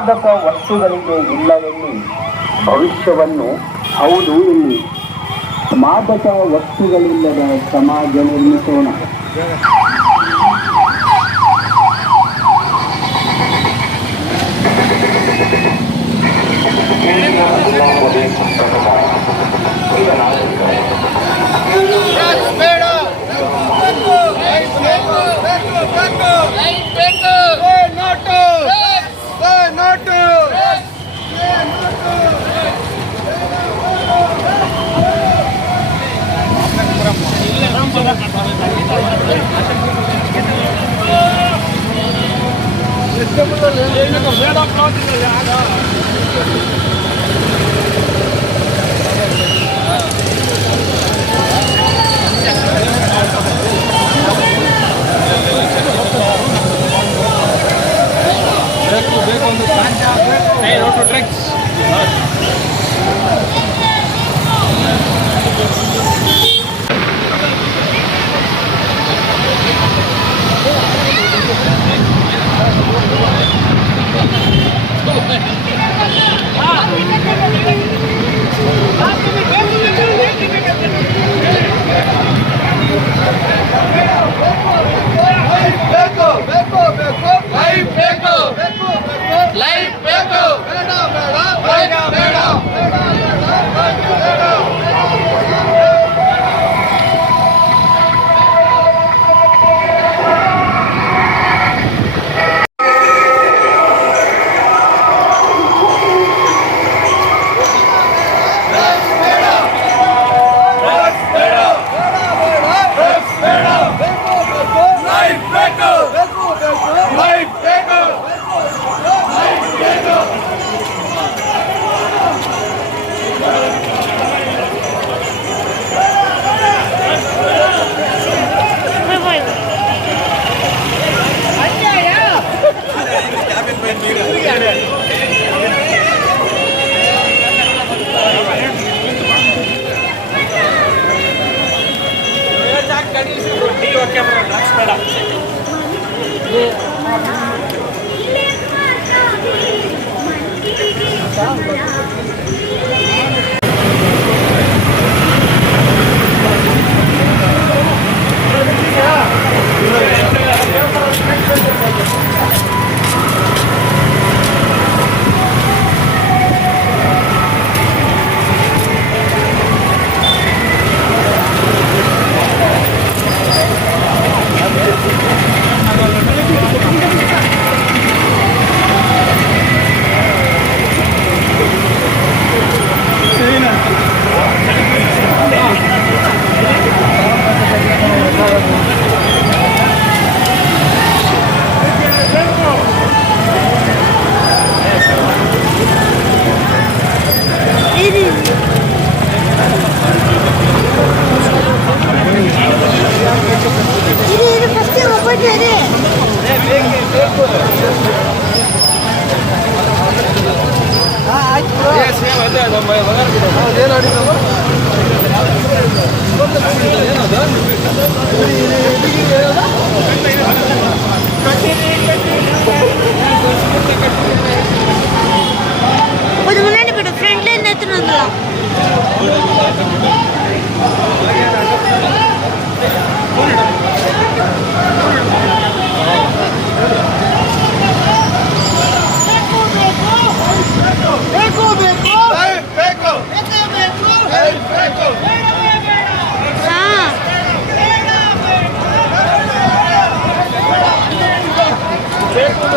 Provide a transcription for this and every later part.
ಮಾದಕ ವಸ್ತುಗಳಿಗೆ ಇಲ್ಲವೆನ್ನಿ, ಭವಿಷ್ಯವನ್ನು ಹೌದು ಎನ್ನಿ. ಮಾದಕ ವಸ್ತುಗಳಿಲ್ಲದ ಸಮಾಜ ನಿರ್ಮಿಸೋಣ. ಬೇಕು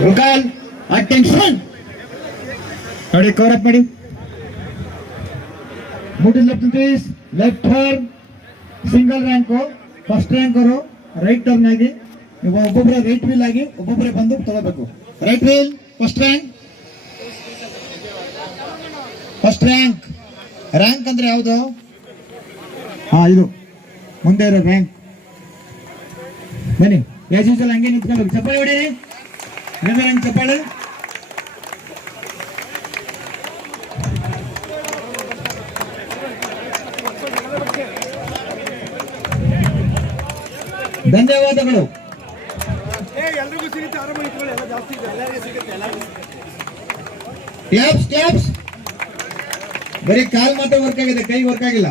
Vocal attention. Ready, cover up, ready. Move to left please. Left turn. Single rank हो. First rank करो. Right turn आगे. वो ऊपर right wheel आगे. ऊपर बंदूक तोड़ा बको. Right wheel. First rank. First rank. Rank ಅಂದ್ರೆ ಯಾವುದು? ಹಾ ಇದು. ಮುಂದೆ ಇರೋ rank. ಬನ್ನಿ. As usual ಹಂಗೆ ನಿಂತ್ಕೊಳ್ಳಿ. ಚಪ್ಪಾಳೆ ಹೊಡೀರಿ. ಚಪ್ಪಾಳೆ ಧನ್ಯವಾದಗಳು. Claps claps. ಬರೀ ಕಾಲ್ ಮಾತ್ರ ವರ್ಕ್ ಆಗಿದೆ, ಕೈ ವರ್ಕ್ ಆಗಿಲ್ಲ.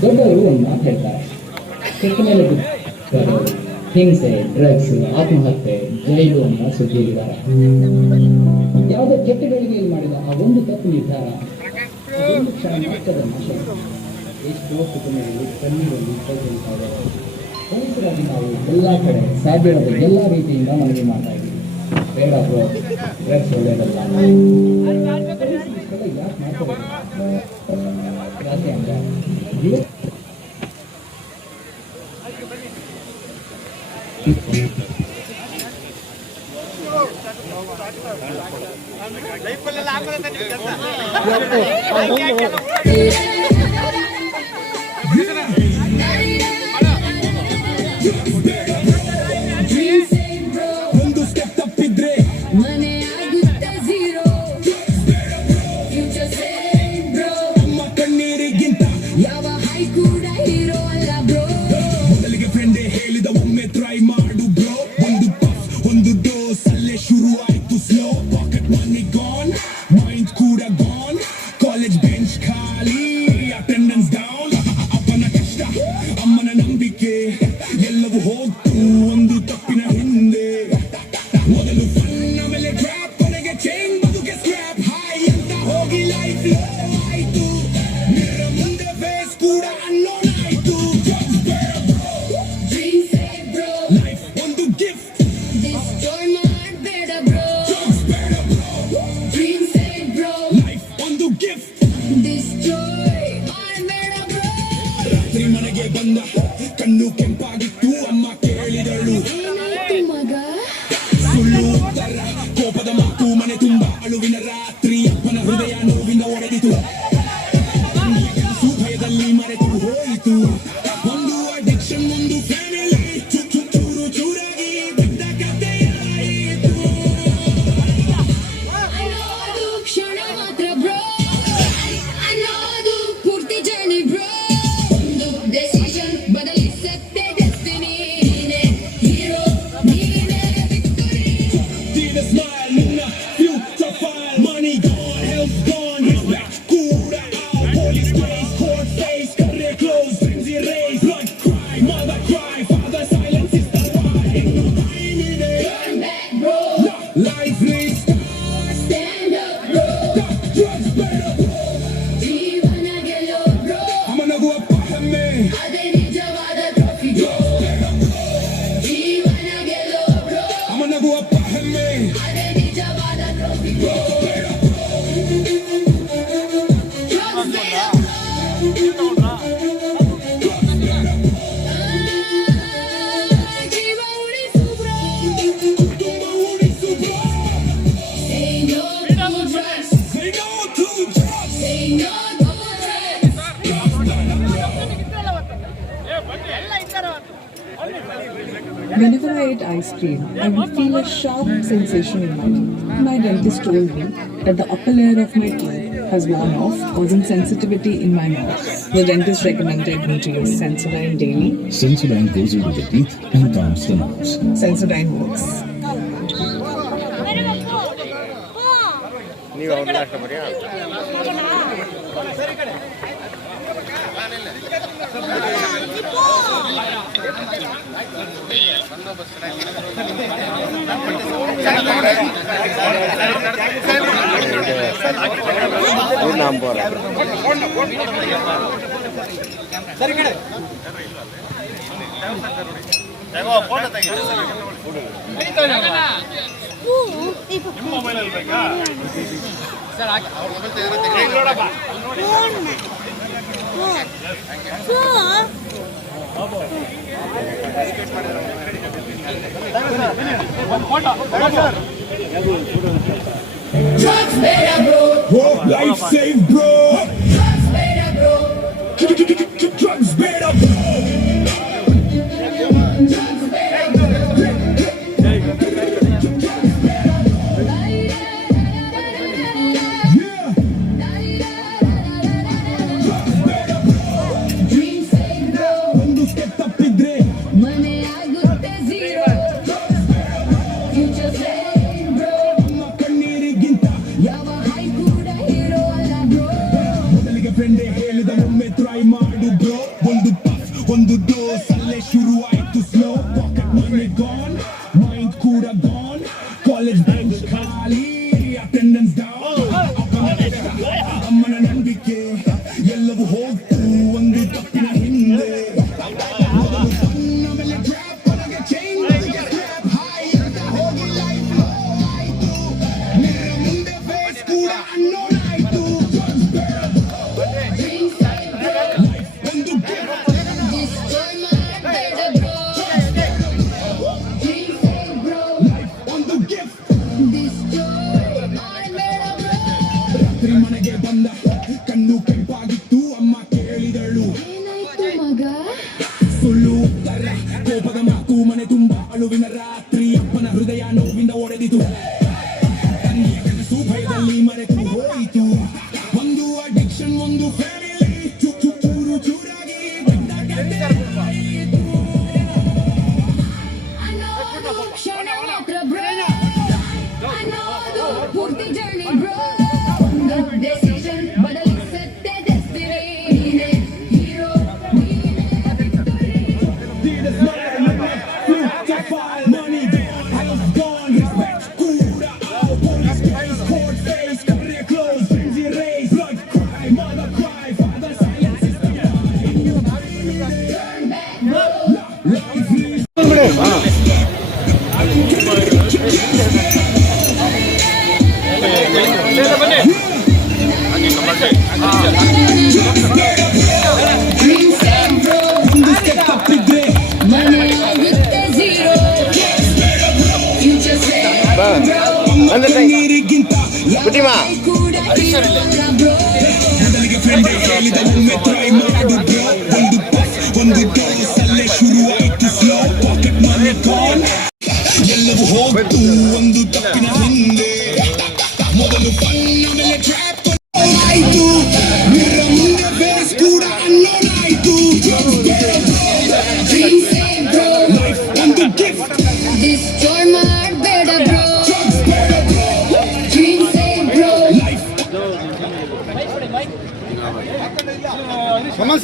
ದೊಡ್ಡವರು ಒಂದು ಮಾತು ಹೇಳ್ತಾರೆ, ಕೆಟ್ಟ ಮೇಲೆ ಹಿಂಸೆ, ಡ್ರಗ್ಸ್, ಆತ್ಮಹತ್ಯೆ, ಜೈಲು ಅಂತ ಸುದ್ದಿ ಇದ್ದಾರೆ. ಯಾವುದೋ ಕೆಟ್ಟ ಗಳಿಗೆಯಲ್ಲಿ ಮಾಡಿದ ಆ ಒಂದು ತಪ್ಪು ನಿರ್ಧಾರ ಒಂದು ಕ್ಷಣ ಮಾತ್ರದ ನಾಶ. ಎಷ್ಟೋ ಕುಟುಂಬಗಳು ಕಣ್ಣೀರಲ್ಲಿ ಕೈಗೊಳ್ಳುತ್ತಾರೆ. ಪೊಲೀಸರಾಗಿ ನಾವು ಎಲ್ಲ ಕಡೆ ಸಾಧ್ಯವಾದ ಎಲ್ಲ ರೀತಿಯಿಂದ ಮನವಿ ಮಾಡ್ತಾ ಇದ್ದೀವಿ. ಬೇಡ ಬ್ರೋ, ಡ್ರಗ್ಸ್ ಒಳ್ಳೆಯದಲ್ಲ. ಯಾಕೆ ಮಾಡ್ತಾರೆ ಯಾಕೆ ಅಂದರೆ Dreams say ಮನೆಗೆ ಬಂದ ಕಣ್ಣು ಕೆಂಪಾಗಿತ್ತು ಅಮ್ಮ ಕೇಳಿದಳು ಏನಾಯ್ತು ಮಗ ಸುಳ್ಳು ಉತ್ತರ ಕೋಪದ ಮಾತು ಮನೆ ತುಂಬ ಅಳುವಿನ ರಾತ್ರಿ ಅಪ್ಪನ ಹೃದಯ ನೋವಿನ ಒಡೆದಿತು ಕನಸು ಭಯದಲ್ಲಿ ಮರೆತು ಹೋಯಿತು ಒಂದು ಅಡಿಕ್ಷನ್ ಒಂದು ಫ್ಯಾಮಿಲಿ ಚೂರು ಚೂರಾಗಿ ಬಿದ್ದ ಕಥೆಯಾಯಿತು ಅನ್ನೋದು ಕ್ಷಣ ಮಾತ್ರ ಬ್ರೋ ಅನ್ನೋದು ಪೂರ್ತಿ ಜರ್ನಿ ಬ್ರೋ ಒಂದು ಡೆಸಿಷನ್ ಬದಲಿಸತ್ತೆ ಡೆಸ್ಟಿನಿ ನೀನೇ ಹೀರೋ ನೀನೇ victory Did a smile, Luna, future file, money gone, health gone, his back, cool out, police grace, court face, career closed, dreams erased, blood cry, mother cry, father silence, sister why, I need it, turn back bro life is stand up bro drugs better, ಜೀವನ ಗೆಲ್ಲೋ bro I'm gonna go up for me, ಅದೇ ನಿಜವಾದ trophy bro ಜೀವನ ಗೆಲ್ಲೋ bro I'm gonna go up for me, ಅದೇ ನಿಜವಾದ trophy bro ಜೀವ ಉಳಿಸು bro Tumba ulisu bro, say no to drugs say no to drugs, say no to drugs Whenever I eat ice cream, I will feel a sharp sensation in my teeth. My dentist told me that the upper layer of my teeth has worn off, causing sensitivity in my mouth. The dentist recommended me to use Sensodyne daily. Sensodyne goes into the teeth and calms the nerves. Sensodyne works. drugs better bro oh, life save bro, drugs better bro drugs better bro. Dream save bro ಒಂದು step ತಪ್ಪಿದ್ರೆ ಮನೆ ಆಗುತ್ತೆ zero future save bro ನಮ್ಮ ಕಣ್ಣೀರಿಗಿಂತ ಯಾವ high ಕೂಡ hero ಅಲ್ಲ bro ಮೊದಲಿಗೆ ಫ್ರೆಂಡೇ ಹೇಳಿದ ಒಮ್ಮೆ ಟ್ರೈ ಮಾಡು ಬ್ರೋ ಒಂದು ಪಫ್ ಒಂದು ಡೋಸ್ ಅಲ್ಲೇ ಶುರು ಆಯ್ತು slow pocket money gone mind ಕೂಡ ಗಾನ್ ಕಾಲೇಜ್ ಬೆಂಚ್ ಖಾಲಿ ಅಟೆಂಡೆನ್ಸ್ ಡೌನ್ ಅಮ್ಮನ ನಂಬಿಕೆ ಎಲ್ಲವೂ ಹೋಗ್ತು ಒಂದು ತಪ್ಪಿನ ಹಿಂದೆ ಮೊದಲು fun, ಆಮೇಲೆ trap, ಕೊನೆಗೆ change, ಕೊನೆಗೆ trap, high ಅಂತ ಹೋಗಿ life low ಆಯ್ತು ನೇರ ಮುಂದೆ face ಕೂಡ unknown ಆಯ್ತು drugs better dream save bro ಒಂದು gift destroy ಮಾಡಬೇಡ ಬ್ರೋ ಡ್ರೀಮ್ ಸೇವ್ ಬ್ರೋ ಒಂದು gift destroy ಮಾಡಬೇಡ ಬ್ರೋ ರಾತ್ರಿ ಮನೆಗೆ ಬಂದ ಕಣ್ಣು ಕೆಂಪಾಗಿತ್ತು ಅಮ್ಮ ಕೇಳಿದಳು ಏನಾಯ್ತು ಕೂಡ ಕಿತ್ತೋರ ಬ್ರೋ ಮೊದಲಿಗೆ ಫ್ರೆಂಡ್ ಹೇಳಿದ ಒಮ್ಮೆ ಟ್ರೈ ಮಾಡು ಬ್ರೋ ಒಂದು ಪಫ್ ಒಂದು ಡೋಸ್ ಅಲ್ಲೇ ಶುರು ಆಯ್ತು ಸ್ಲೋ ಪಾಕೆಟ್ ಮನಿ ಗಾನ್ ಎಲ್ಲವೂ ಹೋಗ್ತು ಒಂದು ತಪ್ಪಿನ ಹಿಂದೆ ಮೊದಲು ಫನ್ ಆಮೇಲೆ ಟ್ರ್ಯಾಪ್ ಆಯ್ತು ಮಿರ್ರ ಮುಂದೆ ಬೇಸ್ ಕೂಡ ಅನ್ಲೋಡ್ ಆಯ್ತು ಡ್ರೀಮ್ಸ್ ಏ ಬ್ರೋ ಲೈಫ್ ಒಂದು ಗಿಫ್ಟ್ ಡಿಸ್ಟ್ರಾಯ್ ಮಾಡಬೇಡ ಬ್ರೋ ಡ್ರೀಮ್ಸ್ ಏ ಬ್ರೋ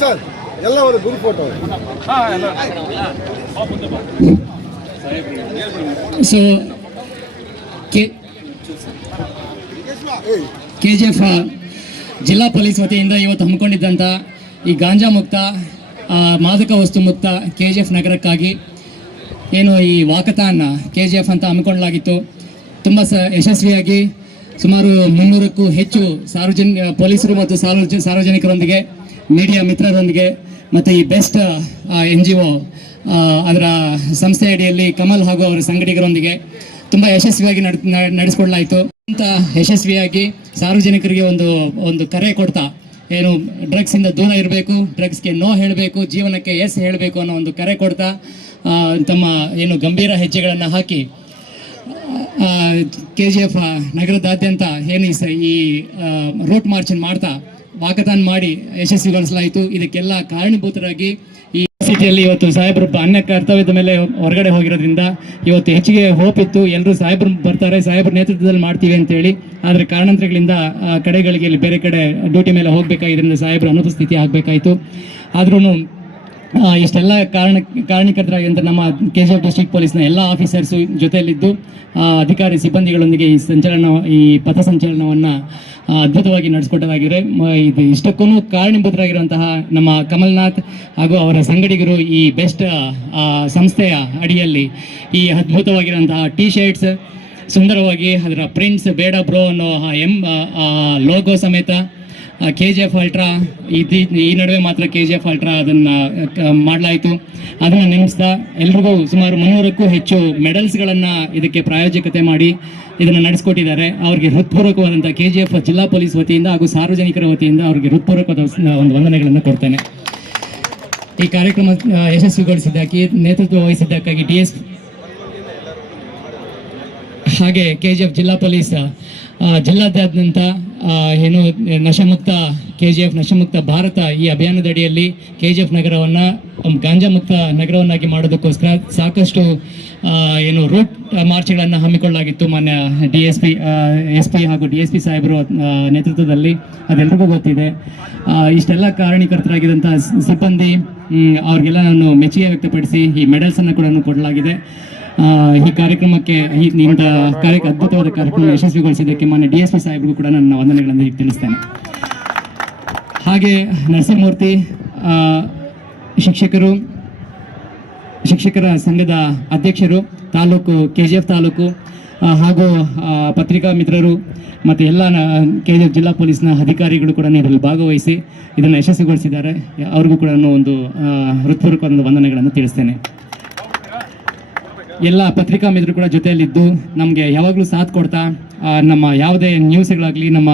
ಸರ್ ಎಲ್ಲ ಅವರು ಗುರು ಫೋಟೋ ಸೊ KGF ಜಿಲ್ಲಾ ಪೊಲೀಸ್ ವತಿಯಿಂದ ಇವತ್ತು ಹಮ್ಮಿಕೊಂಡಿದ್ದಂಥ ಈ ಗಾಂಜಾ ಮುಕ್ತ ಮಾದಕ ವಸ್ತು ಮುಕ್ತ KGF ನಗರಕ್ಕಾಗಿ ಏನು ಈ ವಾಕಥಾನ್ KGF ಅಂತ ಹಮ್ಮಿಕೊಳ್ಳಲಾಗಿತ್ತು. ತುಂಬ ಯಶಸ್ವಿಯಾಗಿ ಸುಮಾರು 300ಕ್ಕೂ ಹೆಚ್ಚು ಪೊಲೀಸರು ಮತ್ತು ಸಾರ್ವಜನಿಕರೊಂದಿಗೆ, ಮೀಡಿಯಾ ಮಿತ್ರರೊಂದಿಗೆ ಮತ್ತು ಈ ಬೆಸ್ಟ್ NGO ಅದರ ಸಂಸ್ಥೆ ಅಡಿಯಲ್ಲಿ ಕಮಲ್ ಹಾಗೂ ಅವರ ಸಂಘಟಕರೊಂದಿಗೆ ತುಂಬ ಯಶಸ್ವಿಯಾಗಿ ನಡೆಸಿಕೊಡಲಾಯಿತು. ಅಂತ ಯಶಸ್ವಿಯಾಗಿ ಸಾರ್ವಜನಿಕರಿಗೆ ಒಂದು ಕರೆ ಕೊಡ್ತಾ, ಏನು ಡ್ರಗ್ಸಿಂದ ದೂರ ಇರಬೇಕು, ಡ್ರಗ್ಸ್ಗೆ ನೋ ಹೇಳಬೇಕು, ಜೀವನಕ್ಕೆ ಎಸ್ ಹೇಳಬೇಕು ಅನ್ನೋ ಒಂದು ಕರೆ ಕೊಡ್ತಾ ತಮ್ಮ ಏನು ಗಂಭೀರ ಹೆಜ್ಜೆಗಳನ್ನು ಹಾಕಿ KGF ನಗರದಾದ್ಯಂತ ಏನು ಈ ರೂಟ್ ಮಾರ್ಚ್ ಮಾಡ್ತಾ ವಾಕಥಾನ್ ಮಾಡಿ ಯಶಸ್ವಿಗೊಳಿಸಲಾಯಿತು. ಇದಕ್ಕೆಲ್ಲ ಕಾರಣೀಭೂತರಾಗಿ ಈ ಸಿಟಿಯಲ್ಲಿ ಇವತ್ತು ಸಾಹೇಬರು ಅನ್ಯ ಕರ್ತವ್ಯದ ಮೇಲೆ ಹೊರಗಡೆ ಹೋಗಿರೋದ್ರಿಂದ ಇವತ್ತು ಹೆಚ್ಚಿಗೆ ಹೋಪ್ ಇತ್ತು, ಎಲ್ಲರೂ ಸಾಹೇಬರು ಬರ್ತಾರೆ, ಸಾಹೇಬ್ರ ನೇತೃತ್ವದಲ್ಲಿ ಮಾಡ್ತೀವಿ ಅಂತೇಳಿ. ಆದರೆ ಕಾರಣಾಂತರಗಳಿಂದ ಕಡೆಗಳಿಗೆ ಇಲ್ಲಿ ಬೇರೆ ಕಡೆ ಡ್ಯೂಟಿ ಮೇಲೆ ಹೋಗಬೇಕಾಗಿದ್ದರಿಂದ ಸಾಹೇಬ್ರ ಅನುಪಸ್ಥಿತಿ ಆಗಬೇಕಾಯಿತು. ಆದ್ರೂ ಇಷ್ಟೆಲ್ಲ ಕಾರಣಕರ್ತರಾಗಿದ್ದಂಥ ನಮ್ಮ KGF ಡಿಸ್ಟ್ರಿಕ್ಟ್ ಪೊಲೀಸ್ನ ಎಲ್ಲ ಆಫೀಸರ್ಸು ಜೊತೆಯಲ್ಲಿದ್ದು ಅಧಿಕಾರಿ ಸಿಬ್ಬಂದಿಗಳೊಂದಿಗೆ ಈ ಪಥಸಂಚಲನವನ್ನು ಅದ್ಭುತವಾಗಿ ನಡೆಸಿಕೊಟ್ಟದಾಗಿದೆ. ಇದು ಇಷ್ಟಕ್ಕೂ ಕಾರಣೀಭೂತರಾಗಿರುವಂತಹ ನಮ್ಮ ಕಮಲ್ನಾಥ್ ಹಾಗೂ ಅವರ ಸಂಗಡಿಗರು ಈ ಬೆಸ್ಟ್ ಸಂಸ್ಥೆಯ ಅಡಿಯಲ್ಲಿ ಈ ಅದ್ಭುತವಾಗಿರುವಂತಹ ಟಿ ಶರ್ಟ್ಸ್ ಸುಂದರವಾಗಿ ಅದರ ಪ್ರಿಂಟ್ಸ್ ಬೇಡ ಬ್ರೋ ಅನ್ನೋ ಲೋಗೋ ಸಮೇತ KGF ಅಲ್ಟ್ರಾ ಈ ನಡುವೆ ಮಾತ್ರ KGF ಅಲ್ಟ್ರಾ ಅದನ್ನು ಮಾಡಲಾಯಿತು. ಅದನ್ನು ನೆನೆಸ್ತಾ ಎಲ್ರಿಗೂ ಸುಮಾರು 300ಕ್ಕೂ ಹೆಚ್ಚು ಮೆಡಲ್ಸ್ಗಳನ್ನು ಇದಕ್ಕೆ ಪ್ರಾಯೋಜಕತೆ ಮಾಡಿ ಇದನ್ನು ನಡೆಸಿಕೊಟ್ಟಿದ್ದಾರೆ. ಅವ್ರಿಗೆ ಹೃತ್ಪೂರ್ವಕವಾದಂಥ KGF ಜಿಲ್ಲಾ ಪೊಲೀಸ್ ವತಿಯಿಂದ ಹಾಗೂ ಸಾರ್ವಜನಿಕರ ವತಿಯಿಂದ ಅವ್ರಿಗೆ ಹೃತ್ಪೂರ್ವಕವಾದ ಒಂದು ವಂದನೆಗಳನ್ನು ಕೊಡ್ತೇನೆ. ಈ ಕಾರ್ಯಕ್ರಮ ಯಶಸ್ವಿಗೊಳಿಸಿದ್ದಕ್ಕೆ ನೇತೃತ್ವ ವಹಿಸಿದ್ದಕ್ಕಾಗಿ DSP ಹಾಗೆ KGF ಜಿಲ್ಲಾ ಪೊಲೀಸ್ ಜಿಲ್ಲಾದ್ಯಂತ ಏನು ನಶಮುಕ್ತ KGF ನಶಮುಕ್ತ ಭಾರತ ಈ ಅಭಿಯಾನದ ಅಡಿಯಲ್ಲಿ KGF ನಗರವನ್ನು ಗಾಂಜಾ ಮುಕ್ತ ನಗರವನ್ನಾಗಿ ಮಾಡೋದಕ್ಕೋಸ್ಕರ ಸಾಕಷ್ಟು ಏನು ರೂಟ್ ಮಾರ್ಚ್ಗಳನ್ನು ಹಮ್ಮಿಕೊಳ್ಳಲಾಗಿತ್ತು. ಮಾನ್ಯ SP ಹಾಗೂ DSP ಸಾಹೇಬರು ನೇತೃತ್ವದಲ್ಲಿ, ಅದೆಲ್ಲರಿಗೂ ಗೊತ್ತಿದೆ. ಇಷ್ಟೆಲ್ಲ ಕಾರಣೀಕರ್ತರಾಗಿದ್ದಂಥ ಸಿಬ್ಬಂದಿ ಅವ್ರಿಗೆಲ್ಲ ನಾನು ಮೆಚ್ಚುಗೆ ವ್ಯಕ್ತಪಡಿಸಿ ಈ ಮೆಡಲ್ಸನ್ನು ಕೂಡ ಕೊಡಲಾಗಿದೆ. ಈ ಕಾರ್ಯಕ್ರಮಕ್ಕೆ ಅದ್ಭುತವಾದ ಕಾರ್ಯಕ್ರಮ ಯಶಸ್ವಿಗೊಳಿಸಿದ್ದಕ್ಕೆ ಮಾನ್ಯ DSP ಸಾಹೇಬ್ರಿಗೂ ಕೂಡ ನನ್ನ ವಂದನೆಗಳನ್ನು ತಿಳಿಸ್ತೇನೆ. ಹಾಗೆ ನರಸಿಂಹಮೂರ್ತಿ ಶಿಕ್ಷಕರ ಸಂಘದ ಅಧ್ಯಕ್ಷರು, ತಾಲೂಕು KGF ತಾಲೂಕು ಹಾಗೂ ಪತ್ರಿಕಾ ಮಿತ್ರರು ಮತ್ತು ಎಲ್ಲ KGF ಜಿಲ್ಲಾ ಪೊಲೀಸ್ನ ಅಧಿಕಾರಿಗಳು ಕೂಡ ಇದರಲ್ಲಿ ಭಾಗವಹಿಸಿ ಇದನ್ನು ಯಶಸ್ವಿಗೊಳಿಸಿದ್ದಾರೆ. ಅವ್ರಿಗೂ ಕೂಡ ಒಂದು ಹೃತ್ಪೂರ್ವಕವಾದ ವಂದನೆಗಳನ್ನು ತಿಳಿಸ್ತೇನೆ. ಎಲ್ಲ ಪತ್ರಿಕಾ ಮಿತ್ರರು ಕೂಡ ಜೊತೆಯಲ್ಲಿದ್ದು ನಮಗೆ ಯಾವಾಗಲೂ ಸಾಥ್ ಕೊಡ್ತಾ ನಮ್ಮ ಯಾವುದೇ ನ್ಯೂಸ್ಗಳಾಗಲಿ ನಮ್ಮ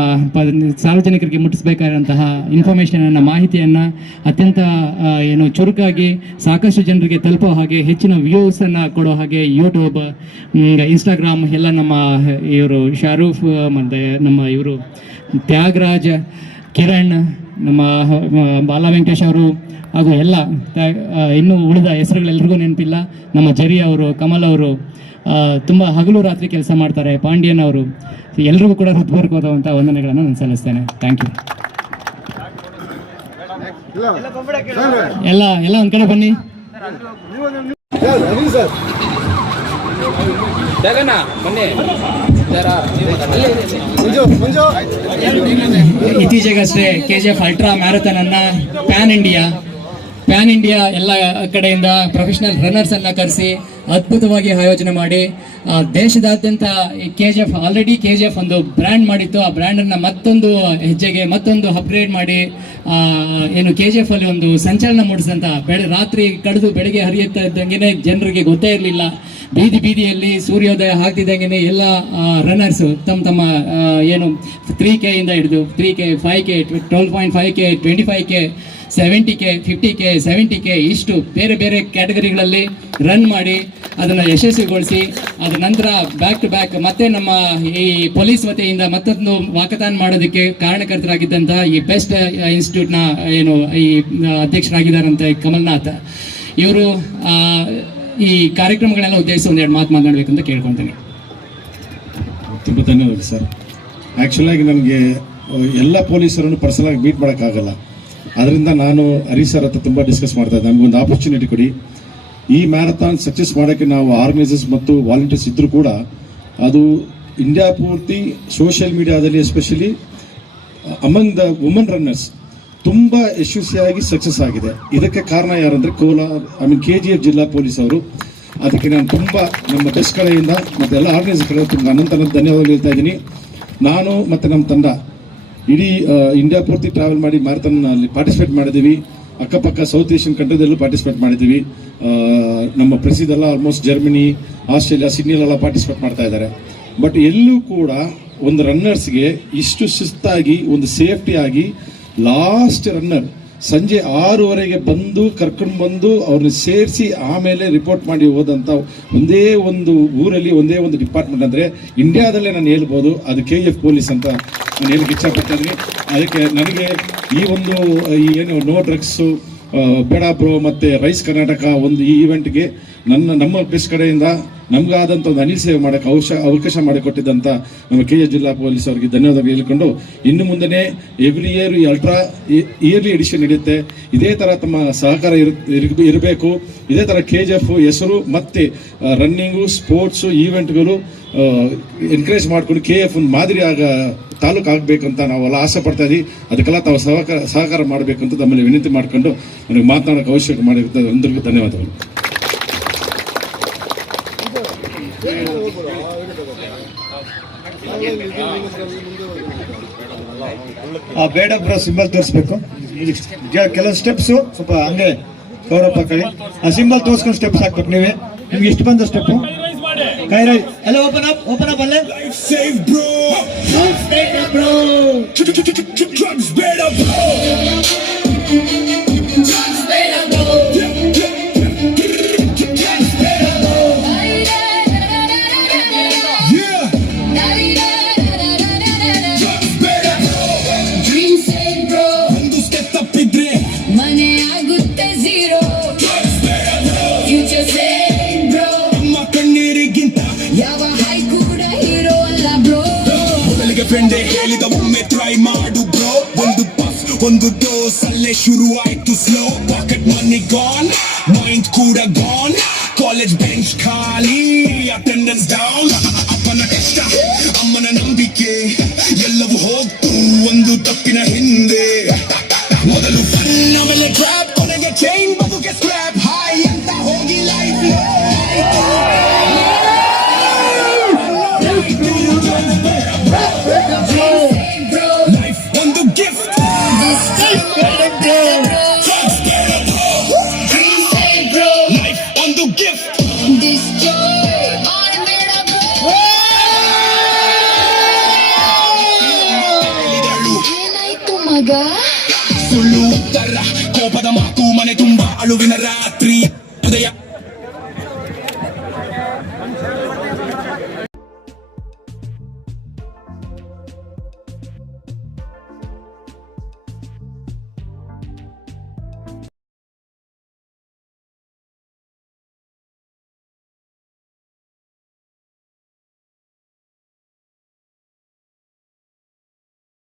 ಸಾರ್ವಜನಿಕರಿಗೆ ಮುಟ್ಟಿಸಬೇಕಾದಂತಹ ಇನ್ಫಾರ್ಮೇಷನನ್ನು, ಮಾಹಿತಿಯನ್ನು ಅತ್ಯಂತ ಏನು ಚುರುಕಾಗಿ ಸಾಕಷ್ಟು ಜನರಿಗೆ ತಲುಪೋ ಹಾಗೆ, ಹೆಚ್ಚಿನ ವ್ಯೂಸನ್ನು ಕೊಡೋ ಹಾಗೆ ಯೂಟ್ಯೂಬ್, ಇನ್ಸ್ಟಾಗ್ರಾಮ್ ಎಲ್ಲ ನಮ್ಮ ಇವರು ಶಾರೂಫ್ ಮತ್ತು ನಮ್ಮ ಇವರು ತ್ಯಾಗರಾಜ್, ಕಿರಣ್, ನಮ್ಮ ಬಾಲಾ ವೆಂಕಟೇಶ್ ಅವರು ಹಾಗೂ ಎಲ್ಲ ಇನ್ನೂ ಉಳಿದ ಹೆಸರುಗಳೆಲ್ಲರಿಗೂ ನೆನಪಿಲ್ಲ. ನಮ್ಮ ಜರಿ ಅವರು, ಕಮಲ್ ಅವರು ತುಂಬ ಹಗಲು ರಾತ್ರಿ ಕೆಲಸ ಮಾಡ್ತಾರೆ, ಪಾಂಡ್ಯನ್ ಅವರು, ಎಲ್ರಿಗೂ ಕೂಡ ಹೃತ್ಪೂರ್ವಕವಾದಂಥ ವಂದನೆಗಳನ್ನು ನಾನು ಸಲ್ಲಿಸ್ತೇನೆ. Thank you. ಎಲ್ಲ ಒಂದು ಕಡೆ ಬನ್ನಿ. ಇತ್ತೀಚೆಗಷ್ಟೇ KGF ಅಲ್ಟ್ರಾ ಮ್ಯಾರಥಾನ್ ಅನ್ನ ಪ್ಯಾನ್ ಇಂಡಿಯಾ ಪ್ಯಾನ್ ಇಂಡಿಯಾ ಎಲ್ಲ ಕಡೆಯಿಂದ ಪ್ರೊಫೆಷನಲ್ ರನ್ನರ್ಸ್ ಅನ್ನ ಕರೆಸಿ ಅದ್ಭುತವಾಗಿ ಆಯೋಜನೆ ಮಾಡಿ ದೇಶದಾದ್ಯಂತ KGF ಆಲ್ರೆಡಿ KGF ಒಂದು ಬ್ರ್ಯಾಂಡ್ ಮಾಡಿತ್ತು. ಆ ಬ್ರ್ಯಾಂಡನ್ನು ಮತ್ತೊಂದು ಹೆಜ್ಜೆಗೆ ಮತ್ತೊಂದು ಅಪ್ಗ್ರೇಡ್ ಮಾಡಿ ಏನು KGF ಅಲ್ಲಿ ಒಂದು ಸಂಚಲನ ಮೂಡಿಸಿದಂಥ ರಾತ್ರಿ ಕಳೆದು ಬೆಳಗ್ಗೆ ಹರಿಯುತ್ತಾ ಇದ್ದಂಗೆ ಜನರಿಗೆ ಗೊತ್ತೇ ಇರಲಿಲ್ಲ. ಬೀದಿಯಲ್ಲಿ ಸೂರ್ಯೋದಯ ಆಗ್ತಿದ್ದಂಗೆ ಎಲ್ಲ ರನ್ನರ್ಸು ತಮ್ಮ ಏನು 3K ಇಂದ ಹಿಡಿದು 3K 5K 12.5K 25K 70K 50K 70K ಇಷ್ಟು ಬೇರೆ ಬೇರೆ ಕ್ಯಾಟಗರಿಗಳಲ್ಲಿ ರನ್ ಮಾಡಿ ಅದನ್ನು ಯಶಸ್ವಿಗೊಳಿಸಿ ಅದ ನಂತರ ಬ್ಯಾಕ್ ಟು ಬ್ಯಾಕ್ ಮತ್ತೆ ನಮ್ಮ ಈ ಪೊಲೀಸ್ ವತಿಯಿಂದ ಮತ್ತೊಂದು ವಾಕಥಾನ್ ಮಾಡೋದಕ್ಕೆ ಕಾರಣಕರ್ತರಾಗಿದ್ದಂಥ ಈ ಬೆಸ್ಟ್ ಇನ್ಸ್ಟಿಟ್ಯೂಟ್ನ ಏನು ಈ ಅಧ್ಯಕ್ಷರಾಗಿದ್ದಾರಂತ ಕಮಲ್ನಾಥ್ ಇವರು ಈ ಕಾರ್ಯಕ್ರಮಗಳೆಲ್ಲ ಉದ್ದೇಶಿಸಿ ಒಂದೆರಡು ಮಾತು ಮಾತನಾಡಬೇಕಂತ ಕೇಳ್ಕೊತೀನಿ. ತುಂಬ ಧನ್ಯವಾದ ಸರ್. ಆ್ಯಕ್ಚುಲಾಗಿ ನನಗೆ ಎಲ್ಲ ಪೊಲೀಸರನ್ನು ಪರ್ಸನಲಾಗಿ ಮೀಟ್ ಮಾಡೋಕ್ಕಾಗಲ್ಲ. ಅದರಿಂದ ನಾನು ಹರೀಶ್ ಸರ್ ಹತ್ರ ತುಂಬ ಡಿಸ್ಕಸ್ ಮಾಡ್ತಾ ಇದ್ದೆ, ನಮಗೊಂದು ಆಪರ್ಚುನಿಟಿ ಕೊಡಿ. ಈ ಮ್ಯಾರಥಾನ್ ಸಕ್ಸಸ್ ಮಾಡೋಕ್ಕೆ ನಾವು ಆರ್ಗನೈಸರ್ಸ್ ಮತ್ತು ವಾಲಂಟಿಯರ್ಸ್ ಇದ್ದರೂ ಕೂಡ ಅದು ಇಂಡಿಯಾ ಪೂರ್ತಿ ಸೋಷಿಯಲ್ ಮೀಡಿಯಾದಲ್ಲಿ especially among the woman runners ತುಂಬ ಯಶಸ್ವಿಯಾಗಿ ಸಕ್ಸಸ್ ಆಗಿದೆ. ಇದಕ್ಕೆ ಕಾರಣ ಯಾರಂದರೆ KGF ಜಿಲ್ಲಾ ಪೊಲೀಸ್ ಅವರು. ಅದಕ್ಕೆ ನಾನು ತುಂಬ ನಮ್ಮ ಡೆಸ್ಕ್ ಕಡೆಯಿಂದ ಮತ್ತು ಎಲ್ಲ ಆರ್ಗನೈಸರ್ ಕಡೆ ತುಂಬ ಅನಂತ ಧನ್ಯವಾದಗಳು ಹೇಳ್ತಾ ಇದ್ದೀನಿ. ನಾನು ಮತ್ತು ನಮ್ಮ ತಂಡ ಇಡೀ ಇಂಡಿಯಾ ಪೂರ್ತಿ ಟ್ರಾವೆಲ್ ಮಾಡಿ ಮ್ಯಾರಥಾನ್ನಲ್ಲಿ ಪಾರ್ಟಿಸಿಪೇಟ್ ಮಾಡಿದ್ದೀವಿ. ಅಕ್ಕಪಕ್ಕ ಸೌತ್ ಏಷ್ಯನ್ ಕಂಟ್ರೀದಲ್ಲೂ ಪಾರ್ಟಿಸಿಪೇಟ್ ಮಾಡಿದ್ದೀವಿ. ನಮ್ಮ ಪ್ರೆಸಿಡೆಲ್ಲ ಆಲ್ಮೋಸ್ಟ್ ಜರ್ಮನಿ, ಆಸ್ಟ್ರೇಲಿಯಾ, ಸಿಡ್ನಿಲೆಲ್ಲ ಪಾರ್ಟಿಸಿಪೇಟ್ ಮಾಡ್ತಾ ಇದ್ದಾರೆ. ಬಟ್ ಎಲ್ಲೂ ಕೂಡ ಒಂದು ರನ್ನರ್ಸ್ಗೆ ಇಷ್ಟು ಶಿಸ್ತಾಗಿ ಒಂದು ಸೇಫ್ಟಿಯಾಗಿ ಲಾಸ್ಟ್ ರನ್ನರ್ ಸಂಜೆ 6:15 ಬಂದು ಕರ್ಕೊಂಡು ಬಂದು ಅವ್ರನ್ನ ಸೇರಿಸಿ ಆಮೇಲೆ ರಿಪೋರ್ಟ್ ಮಾಡಿ ಹೋದಂಥ ಒಂದೇ ಒಂದು ಊರಲ್ಲಿ ಒಂದೇ ಒಂದು ಡಿಪಾರ್ಟ್ಮೆಂಟ್ ಅಂದರೆ ಇಂಡಿಯಾದಲ್ಲೇ ನಾನು ಹೇಳ್ಬೋದು ಅದು KGF ಪೊಲೀಸ್ ಅಂತ ನಾನು ಹೇಳಕ್ಕೆ ಇಷ್ಟಪಡ್ತಾಯಿದ್ದೀನಿ. ಅದಕ್ಕೆ ನನಗೆ ಈ ಒಂದು ಏನು ನೋ ಡ್ರಗ್ಸು ಬೇಡ ಬ್ರೋ ಮತ್ತು ರೈಸ್ ಕರ್ನಾಟಕ ಒಂದು ಈ ಈವೆಂಟ್ಗೆ ನಮ್ಮ ಪ್ರೆಸ್ ಕಡೆಯಿಂದ ನಮಗಾದಂಥ ಒಂದು ಅನಿಲ್ ಸೇವೆ ಮಾಡೋಕ್ಕೆ ಅವಕಾಶ ಮಾಡಿಕೊಟ್ಟಿದ್ದಂಥ ನಮ್ಮ KGF ಜಿಲ್ಲಾ ಪೊಲೀಸ್ ಅವರಿಗೆ ಧನ್ಯವಾದಗಳು ಹೇಳಿಕೊಂಡು ಇನ್ನು ಮುಂದೆ ಎವ್ರಿ ಇಯರ್ ಈ ಅಲ್ಟ್ರಾ ಇಯರ್ಲಿ ಎಡಿಷನ್ ನಡೆಯುತ್ತೆ. ಇದೇ ಥರ ತಮ್ಮ ಸಹಕಾರ ಇರಬೇಕು. ಇದೇ ಥರ KGF ಹೆಸರು ಮತ್ತು ರನ್ನಿಂಗು ಸ್ಪೋರ್ಟ್ಸು ಈವೆಂಟ್ಗಳು ಎನ್ಕರೇಜ್ ಮಾಡ್ಕೊಂಡು KGF ಒಂದು ಮಾದರಿ ತಾಲೂಕು ಆಗಬೇಕಂತ ನಾವೆಲ್ಲ ಆಸೆ ಪಡ್ತಾ ಇದ್ದೀವಿ. ಅದಕ್ಕೆಲ್ಲ ತಾವು ಸಹಕಾರ ಮಾಡಬೇಕು ಅಂತ ತಮ್ಮಲ್ಲಿ ವಿನಂತಿ ಮಾಡಿಕೊಂಡು ನನಗೆ ಮಾತನಾಡೋಕ್ಕೆ ಅವಶ್ಯಕ ಮಾಡಿರ್ತದೆ. అందరికీ ಧನ್ಯವಾದಗಳು. ಬೇಡ ಬ್ರೋ ಸಿಂಬಲ್ ತೋರಿಸ್ಬೇಕು. ಕೆಲವು ಸ್ಟೆಪ್ಸು ಸ್ವಲ್ಪ ಹಂಗೆ ಗೌರವ ಕಳಿ ಆ ಸಿಂಬಲ್ ತೋರಿಸ್ಕೊಂಡು ಸ್ಟೆಪ್ಸ್ ಹಾಕ್ಬೇಕು. ನೀವೇ ನಿಮ್ಗೆ ಇಷ್ಟು ಬಂದ ಸ್ಟೆಪ್ಪು ಕೈ ರೈ ಎಲ್ಲ ಓಪನ್ ಅಪ್ ಅಲ್ಲೇ Save bro. Drugs better bro. ಫ್ರೆಂಡೆ ಹೇಳಿದ ಒಮ್ಮೆ ಟ್ರೈ ಮಾಡು ಬ್ರೋ. ಒಂದು ಪಫ್ ಒಂದು ಡೋಸ್ ಅಲ್ಲೇ ಶುರು ಆಯ್ತು slow. Pocket money gone, mind ಕೂಡ ಗಾನ್. ಕಾಲೇಜ್ ಬೆಂಚ್ ಖಾಲಿ, ಅಟೆಂಡೆನ್ಸ್ ಡೌನ್. ಅಪ್ಪನ ಕಷ್ಟ, ಅಮ್ಮನ ನಂಬಿಕೆ ಎಲ್ಲವೂ ಹೋಗ್ತು ಒಂದು ತಪ್ಪಿನ ಹಿಂದೆ. ಮೊದಲು ಫನ್, ಆಮೇಲೆ ಟ್ರ್ಯಾಪ್, ಕೊನೆಗೆ ಚೈನ್, ಬದುಕೆ ಸ್ಕ್ರ್ಯಾಪ್. ಹಾಯ್ ಅಂತ ಹೋಗಿ ಲೈಫ್ ಒಂದು ಗಿಫ್ಟ್. ಲೈಫ್ ಒಂದು ಗಿಫ್ಟ್. ಏನಾಯ್ತು ಮಗ? ಸುಳ್ಳು ಉತ್ತರ, ಕೋಪದ ಮಾತು, ಮನೆ ತುಂಬ ಅಳುವಿನ ರಾತ್ರಿ, ಹೃದಯ